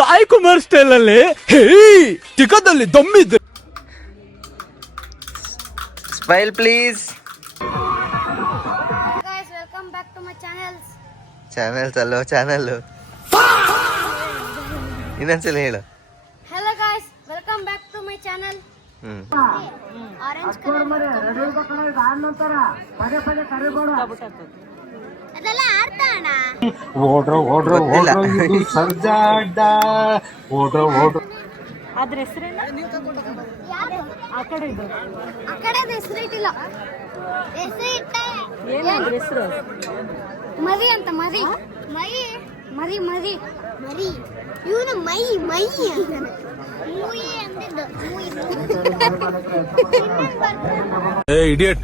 Sai Kumar style ಅಲ್ಲಿ ಚಿಕ್ಕದಲ್ಲಿ ದಮ್ಮಿದ್ರೆ smile please. Guys, welcome back to my channels. Channel ಇನ್ನೊಂದ್ಸಲ ಹೇಳು. Hello guys, welcome back to my channel. Orange color. ಅದೆಲ್ಲ ಅರ್ಥ ಅಣ್ಣ. ಗೊತ್ತಿಲ್ಲ. ಅದ್ರ ಹೆಸರೇನ? ಯಾರು? ಆ ಕಡೆ ಇದು. ಆ ಕಡೆ ಹೆಸರು ಇಟ್ಟಿಲ್ಲ. ಹೆಸರು ಇಟ್ಟ. ಏನಾದ್ರ ಹೆಸರು? ಮರಿ ಅಂತ ಮರಿ. ಮರಿ. ಇವನು ಮೈ ಅಂತಾನೆ. ಮೂಯಿ ಅಂದಿದ್ದು. Hey idiot,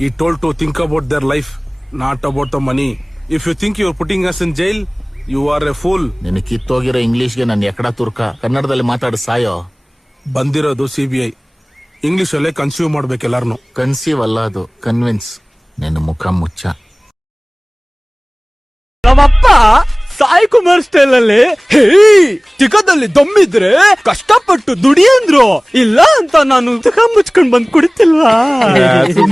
he told to think about their life, not about the money. If you think you're putting us in jail, you are a fool. ನಿನ್ನ ಕಿತ್ತೋಗಿರೋ ಇಂಗ್ಲಿಷ್ಗೆ ನಾನು ಎಕಡ ತುರ್ಕ ಕನ್ನಡದಲ್ಲಿ ಮಾತಾಡು ಸಾಯೋ. ಬಂದಿರೋದು CBI, ಇಂಗ್ಲಿಷ್ ಅಲ್ಲೇ ಕನ್ಸ್ಯೂಮ್ ಮಾಡ್ಬೇಕು ಎಲ್ಲಾರ್ನು. ಕನ್ಸೀವ್ ಅಲ್ಲ ಅದು ಕನ್ವಿನ್ಸ್. ನಿನ್ನ ಮುಖ ಮುಚ್ಚ. ನಮ್ಮಪ್ಪ ಸಾಯಿ ಕುಮಾರ್ ಸ್ಟೈಲ್ ಅಲ್ಲಿ ಚಿಕ್ಕದಲ್ಲಿ ದಮ್ಮಿದ್ರೆ ಕಷ್ಟಪಟ್ಟು ದುಡಿ ಅಂದ್ರು. ಇಲ್ಲ ಅಂತ ನಾನು ಮುಖ ಮುಚ್ಕೊಂಡ್ ಬಂದ್ ಕುಡಿತಿಲ್ವಾ? ಇದು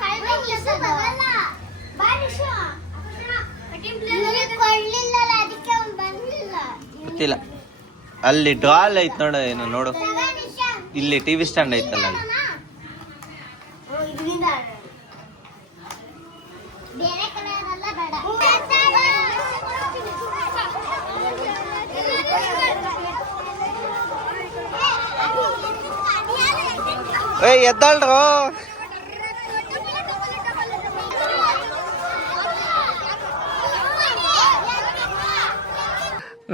ಕಳ್ಳಿ ಬರಲ್ಲ. ಬಾರಿಶು. ಕೊಳ್ಳಿಲ್ಲ ಅದಕ್ಕೆ ಅವ್ನು ಬಂದಿಲ್ಲ. ಗೊತ್ತಿಲ್ಲ. ಅಲ್ಲಿ ಡಾಲ್ ಐತ್ ನೋಡು, ಏನು ನೋಡು, ಇಲ್ಲಿ ಟಿವಿ ಸ್ಟ್ಯಾಂಡ್ ಐತಲ್ಲ ಅಲ್ಲಿ. ಬೇರೆ ಕಡೆ ಅದೆಲ್ಲ ಬೇಡ. ಎದ್ದಾಳ್ರು.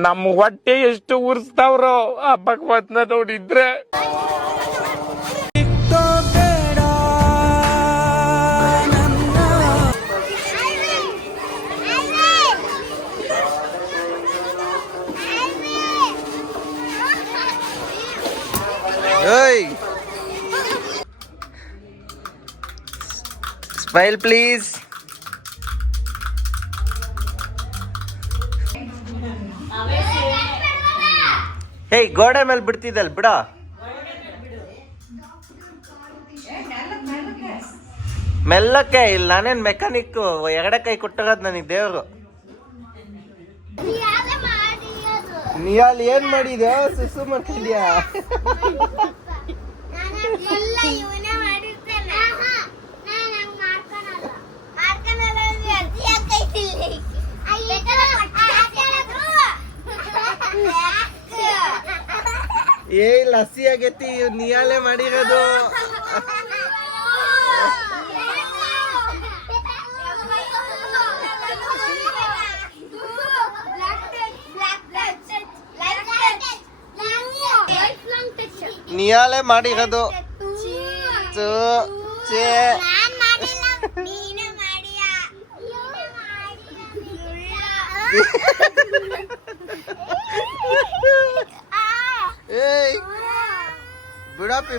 ನಮ್ಮ ಹೊಟ್ಟೆ ಎಷ್ಟು ಉರ್ಸ್ತಾವ್ರೋ ಆ ಭಗವತ್ನ ನೋಡಿದ್ರೆ. Smile please. ಗೋಡೆ ಮೇಲೆ ಬಿಡ್ತಿದ್ದಲ್ ಬಿಡ. ಮೆಲ್ಲಕ್ಕೆ. ಇಲ್ಲ ನಾನೇನ್ ಮೆಕ್ಯಾನಿಕ್, ಎಗಡೆ ಕೈ ಕೊಟ್ಟಗದ್ ನನಗೆ ದೇವ್ರು. ನೀ ಅಲ್ಲಿ ಏನ್ ಮಾಡಿದ್ಯಾ? ಸುಸು ಮಾಡ್ತಿದ್ಯಾ? ಎಲ್ಲ ಇವನೇ ಮಾಡಿರ್ತಾನೆ. ಏ ಲಸ್ಸಿ ಆಗೈತಿ, ನೀಯಾಲೆ ಮಾಡಿರೋದು. ನೀಯಾಲೆ ಮಾಡಿರೋದು. ಏಯ್ ಬಿಡಪ್ಪಿ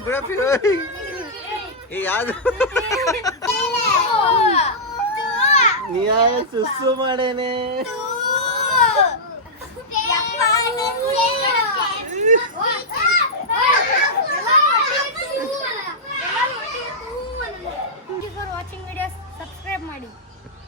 ಯಾವ್ದು ನೀ ಸುಸ್ಸು ಮಾಡೇನೆ.